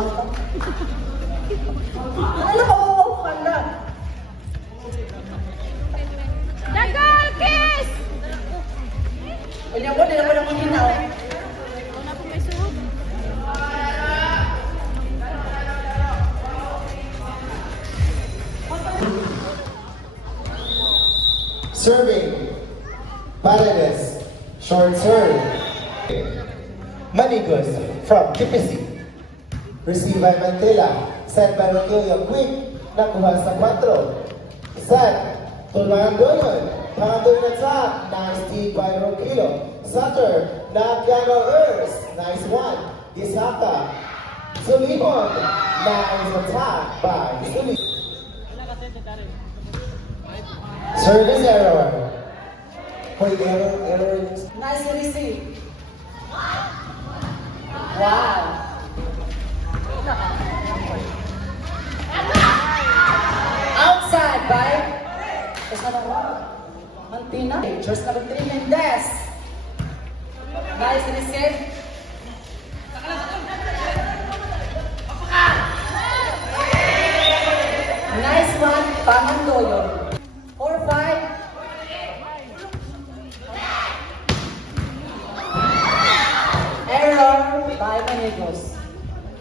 ka. Ano ka mo ka na? Dagal, kiss! Wala mo, nila mo lang hinaw. Wala po may suhog. Serving, Paredes, short serve. Manigos from Kipisi. Receive by Mantilla, send by Rogelio Quick, nakuha sa 4. Set, tulungan doon. Pangandoy na top, nice team by Rogelio. Sutter, Nagano Earth, nice one. Disaka, Sulihon, nice attack by Sulihon. Service error. Wait, error. Nice receive. Wow. Outside by Mantina. Just number 3, Mendez. Nice receive. Nice one, Pangandoyo. 4-5. Error by Manigos.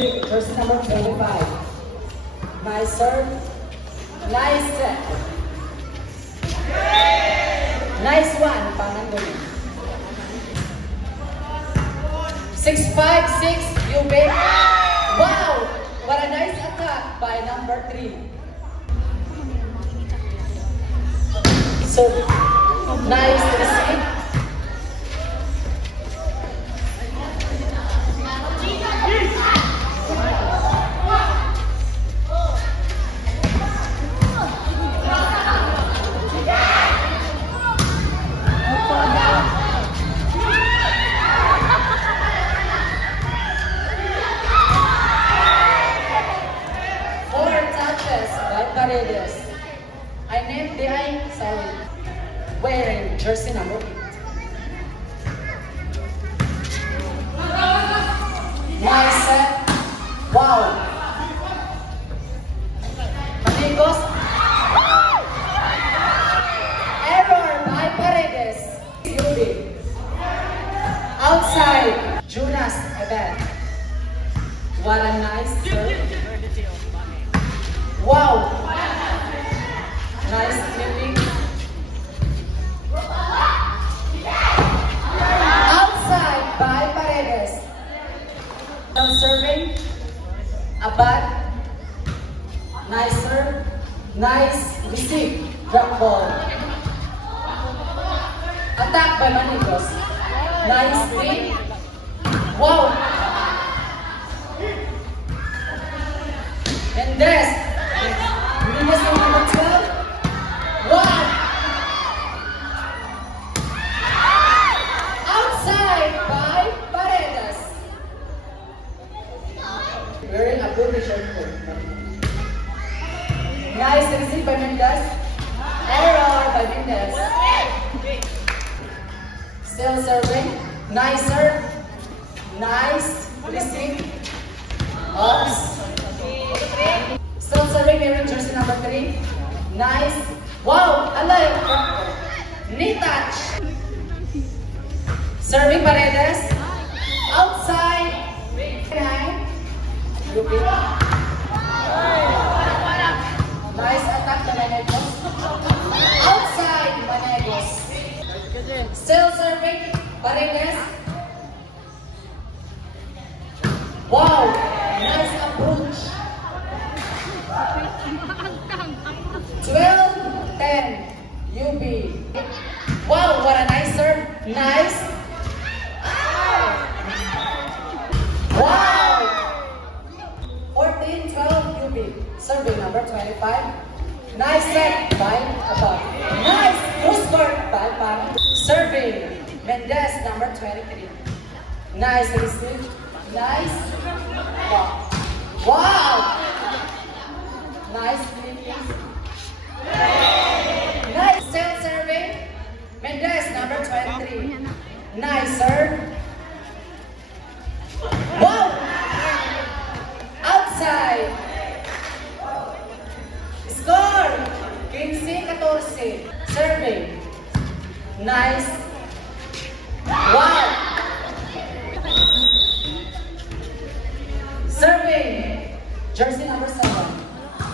Jersey number 25. Nice serve. Nice set. Nice one, Pangandoyo. 6-5-6, UB. Wow! What a nice attack by number 3. So, nice receive. I named the wearing jersey number 8. Nice set. Wow. Amigos. Error by Paredes. Yuri. Outside. Jonas Ebed. What a nice serve. Wow. Nice clipping. Outside by Paredes. Now serving. Abad. Nice serve. Nice receive. Drop ball. Attack by Manigos. Nice thing. Wow. Mendez. Mendez number 12. One. Outside by Paredes. Wearing a blue t-shirt. Nice receive by Mendez. Error by Mendez. Still serving. Nice serve. Nice receive. Oops. Still serving, wearing jersey number 3. Nice. Wow, alive. Knee touch. Serving Paredes. Outside. 9. Nice attack Manegos. Outside Manegos. Still serving Paredes. Wow, nice approach. 12-10 UB. Wow, what a nice serve. Nice. Wow. 14-12 UB. Serving number 25. Nice set by Abad. Nice cross court by Pan. Serving Mendez number 23. Nice receive. Nice. Wow. Nice cleaning. Nice still serving. Mendez number 23. Nice serve. Wow. Score! 15-14. Serving. Nice. Wow! Serving. Jersey number 7.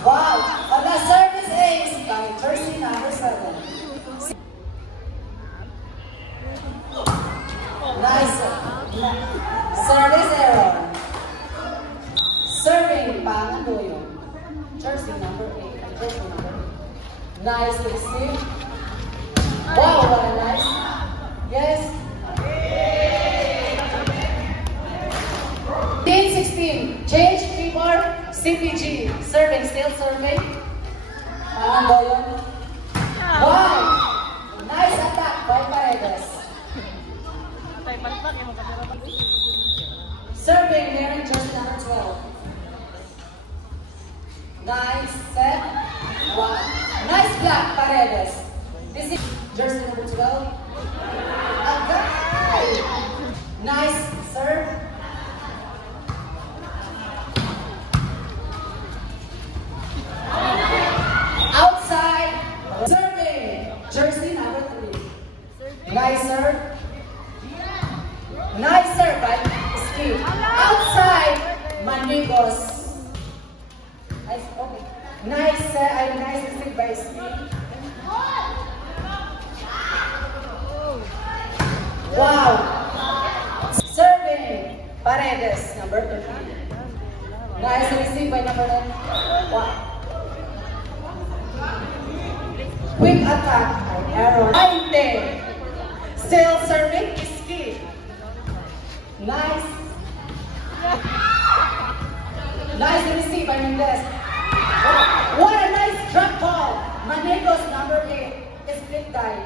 Wow! On the service ace by jersey number 7. Nice. Service error. Serving Pangandoyo. Jersey number 8. Jersey number 8. Nice receive. Wow, what a nice. Yes. 16. Change keyboard. CPG. Serving, still serving. Pangandoyo. Wow. Nice attack by Paredes. Serving wearing jersey number 12. Nice set. Wow. Nice block, Paredes. This is jersey number 12. Agay. Nice serve. Outside. Serving. Jersey number 3. Nice serve. Nice serve by Steve. Outside. Manigos. Nice, okay. Nice receive by Steve. Wow. Serving. Paredes, number 13. Nice receive by number 9. Wow. Quick attack. Error. 20. Still serving. Steve. Nice. Nice receive by Mendez. What a nice drop ball. Manegos number 8. Split die.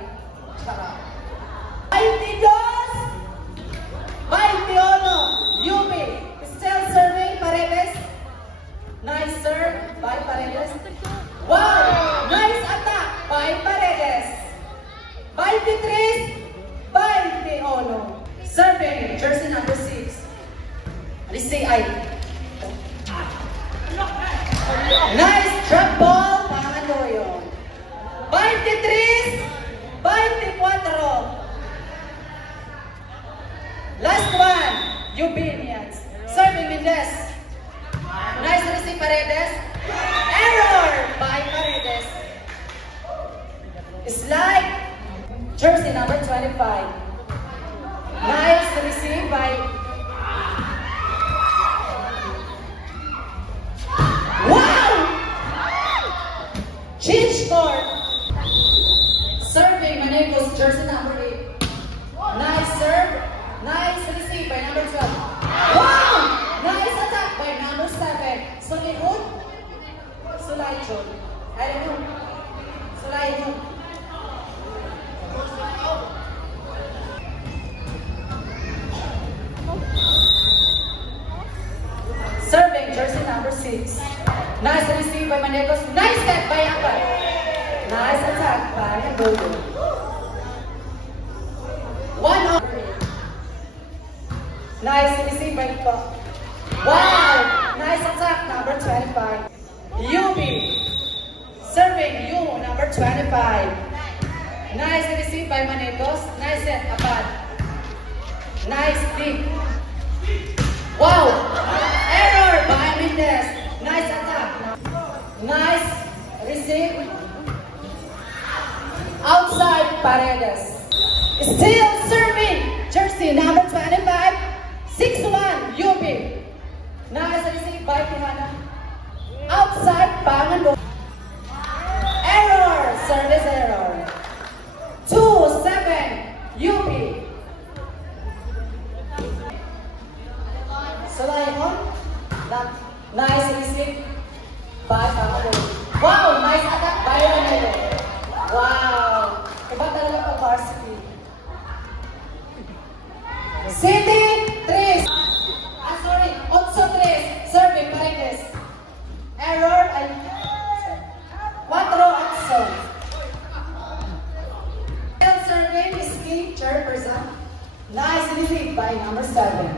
22. 21. Yubi. Still serving Paredes. Nice serve by Paredes. Wow. Nice attack by Paredes. 23. 21. Serving jersey number 6. Receive I. Nice drop ball, Pangandoyo. 23, 24. Last one, Ubinians. Serving Mendez. Nice receive Paredes. Error by Paredes. Slide. Jersey number 25. Nice receive by Change court. Serving Manegos, jersey number 8. Nice serve. Nice receive by number 12. Wow! Nice attack by number 7. Sulihun. Sulaychon. Ayun. Sulayhun. Serving jersey number 6. Nice receive by Manegos. Nice set by Apat. Nice attack by Gogo. 1 on. Nice receive by Iko. Wow! Nice attack number 25. Yubi. Serving you number 25. Nice receive by Manegos. Nice set Apat. Nice deep. Wow! Error by Mendez. Nice attack. Nice receive. Outside Paredes. Still serving. Jersey number 25. 6-1 Yubi. Nice receive by Tihana. Outside Pangandoyo. Error. Service error. 2-7 Yubi. Sulayhun. Nice receive by Pangandoyo. Wow, nice attack by Ronaldo. Wow, iba talaga pag varsity. City 3. Sorry, 8-3. Serving Paredes. Error ay 4-8. Still serving is King Chairperson. Nice receive by number 7.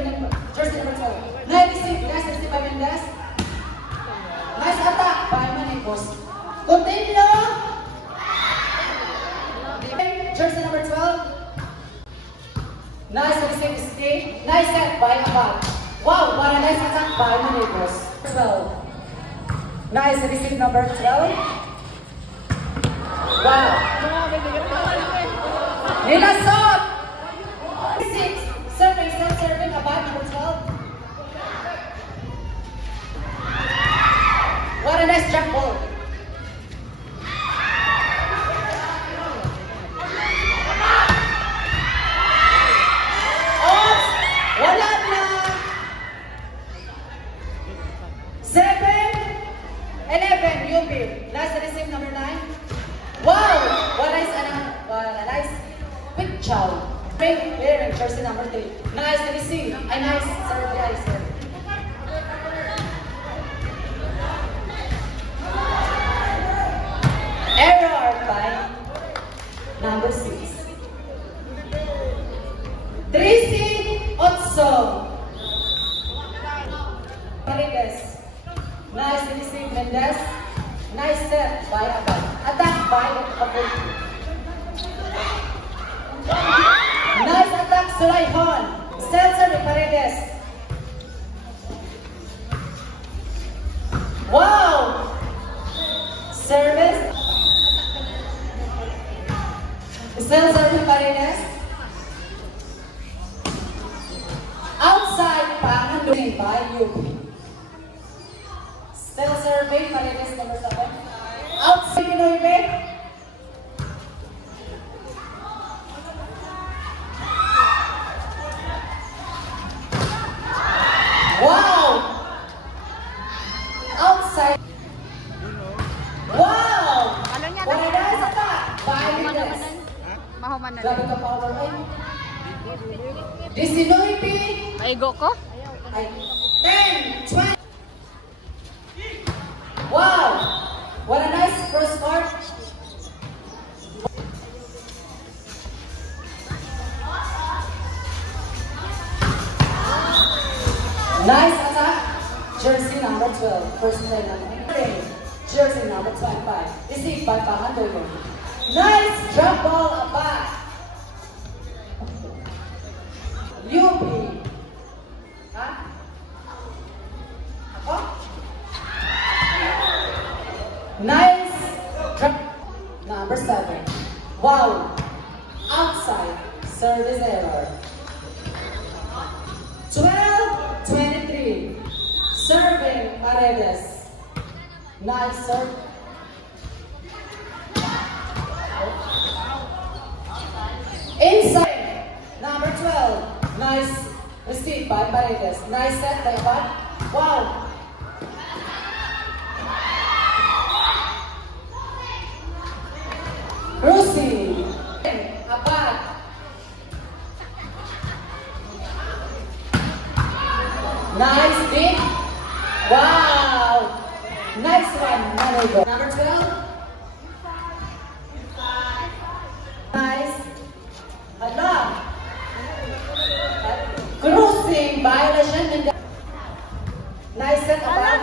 jersey number 12. Nice receive by Mendez. Nice attack by Manegos. Continue. Jersey number 12. Nice receive stay. Nice set by Abad. Wow, what a nice attack by Manegos. 12. Nice receive number 12. Wow. Nilasot. 6. Serving Abad number 12. What a nice jump ball. Wala na! 7, 11, UP. Nice receive number 9. Wow! What a nice quick chow. Great clearing, jersey number 3. Nice receive. Nice serve, guys. Error by number 6. 13, Paredes. Nice receive, Mendez. Nice step by Abad. Attack by Kapul. Nice attack, Sulaihon. Still serving, Paredes. Wow! Service. Still serving, Paredes. Outside, Pangan by UP. Still serving, Paredes number 7. Outside, Pinoy Bay. Wow! Outside. Wow! What a nice attack by Paredes. Mahuman na. Grabe ka power. 19. Ay, go ko? 10, 20. Wow! What a nice cross court. Nice attack. Jersey number 12. First play number 8. Jersey number 25. Received by Pangandoyo. Nice jump ball back. UP. Huh? Ako? Nice drop. Number 7. Wow. Outside. Service error. 12-23. Serving Paredes. Nice serve. Inside. Number 12. Nice receive by Paredes. Nice set by Abad. Wow. Rusi. Abad. Nice big. Wow. Nice one. Number 12. Nice. Hala. Cruising violation. Nice set Abad.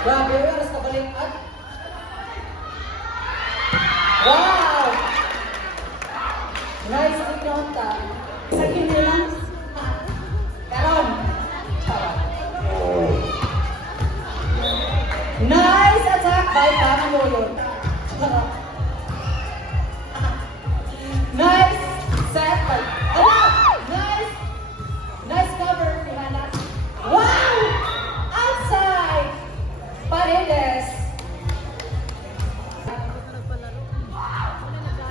Grabe, harus kabalikat. Wow! Nice nota. Sakin nila. Karon. Nice attack by Pangandoyo. Nice set by. Nice. Nice cover, Hannah. Wow! Outside. Paredes.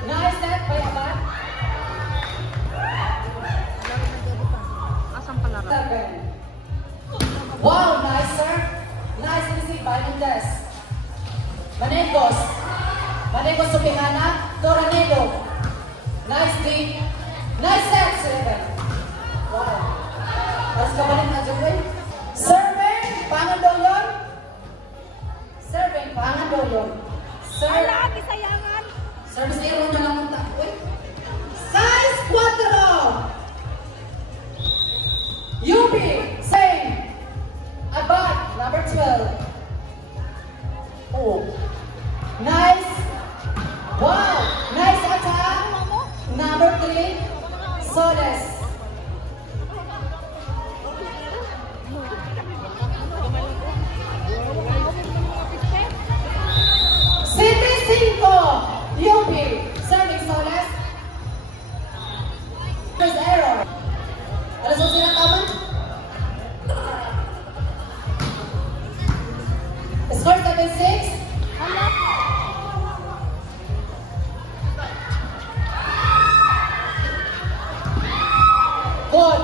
Nice set by Abad. Wow, nice serve. Nice receive by Mendez. Manegos. Manegos to Pihana. Toranedo. Nice deep. Nice set, 7. Wow. Harus kabalik na dyan, Kaso sila tama? Score 7-6. Hala. Good.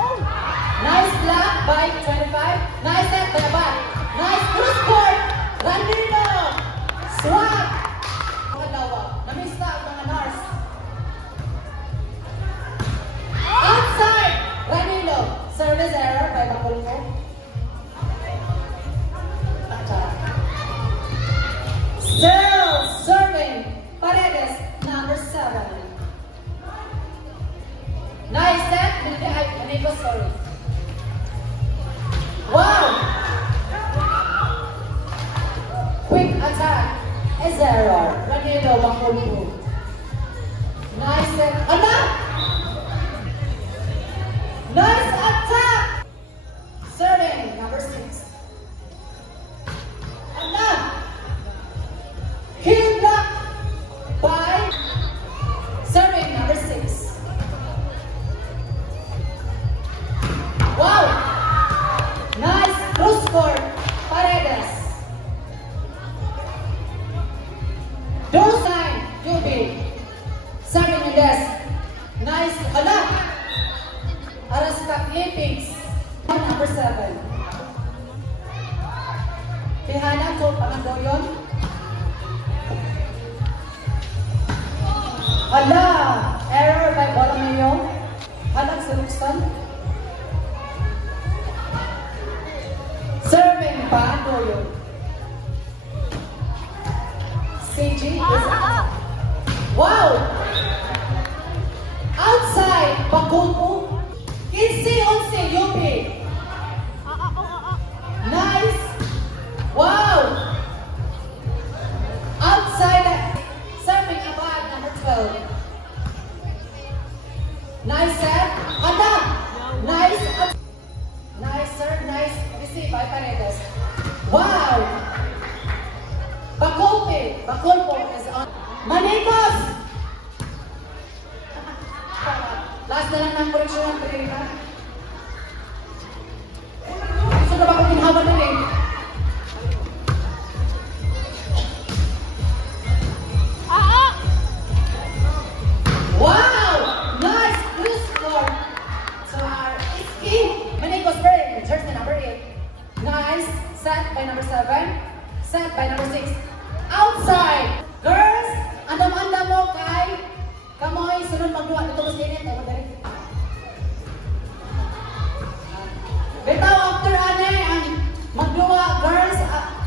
Oh. Nice block by 25. Nice set by Abad. Nice cross court. Ranilo. Swag. Mga lawa. Namista ang mga nurse. Outside. Ranilo. Service error by Bakulko. Still serving. Paredes, number 7. Nice set. Manigo, sorry. Wow! Quick attack. Is error. Ranilo, Bakulko. Nice set. Ana! Nice attack! Serving, number 6. Ana! Kill block by serving, number 6. Wow! Nice cross court, Paredes. Don't sign, Juby. Serving Mendes. Nice, ala! Arasta clippings. Number 7. Pihana to Pangandoyon. Ala! Error by Bolomeo. Halag sa Luxton. Serving Pangandoyon. CG is wow! Outside, Bakulpo. 15-11, UP. Nice. Wow. Outside, serving Abad, number 12. Nice set. Ada. Nice. Nice serve, nice receive by Paredes. Wow. Bakulpo is on. Manigos. Last na lang ng correction ng Pereira. Gusto na ba kung ginhawa na rin? Wow! Nice blue score. So our Iski Manigos Spring, jersey number 8. Nice set by number 7. Set by number 6. Outside. Girls, andam-andam mo kay Kamoy, sunod magduwa dito sa init. Ay, madali. Bitaw, after ane, ang magduwa, girls,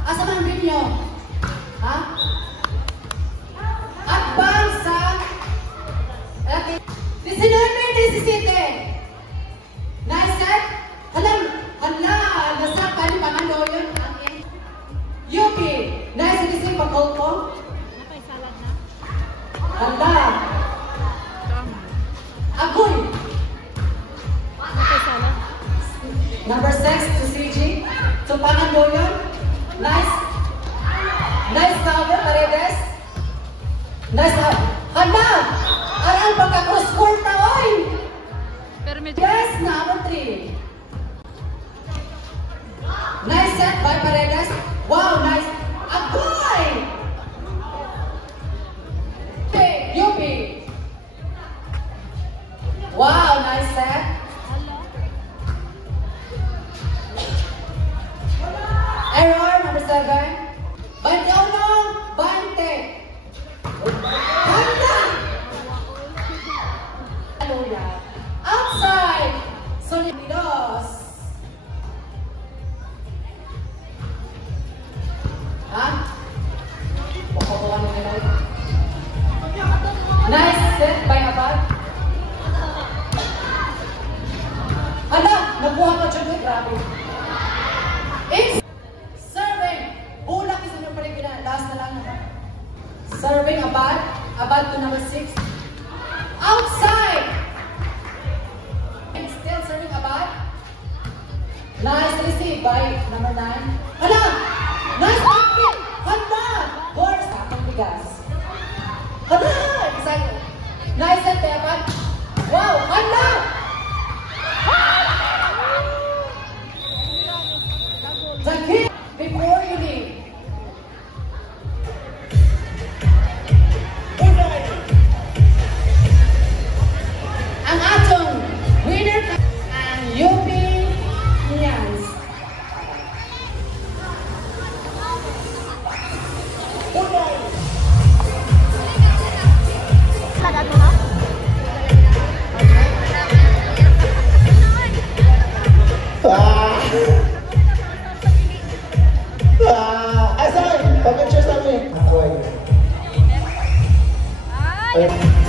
asa man rin nyo? Ha? Advance sa 19-17. Nice set. Hala, nasa kani pangando yun. UP, nice receive Bakulpo. Napaisalad na. Hala. Agoy. Napaisalad. Number 6 to CG. So Pangandoyon. Nice. Nice cover, Paredes. Nice cover. Hala! Arang pagka-cross-court na, oy! Pero medyo... Yes, number 3. Nice set by Paredes. Wow, nice. Agoy! Okay, UP. Wow, nice set. Error, number 7. Bante uno, bante. Bante! Hallelujah. Outside. Solidos. Ha? Bukabuhan na nila. Nice set by Abad. Hala, nakuha ko dyan. Grabe. It's serving. Bulak is ano pa rin gina. Last na lang. Serving Abad. Abad to number 6. Outside. Still serving Abad. Nice receive by number 9. Hala! Nice backkick! Hala! Horse! Kapang bigas. Hala! Excited. Nice set by Abad. Eh,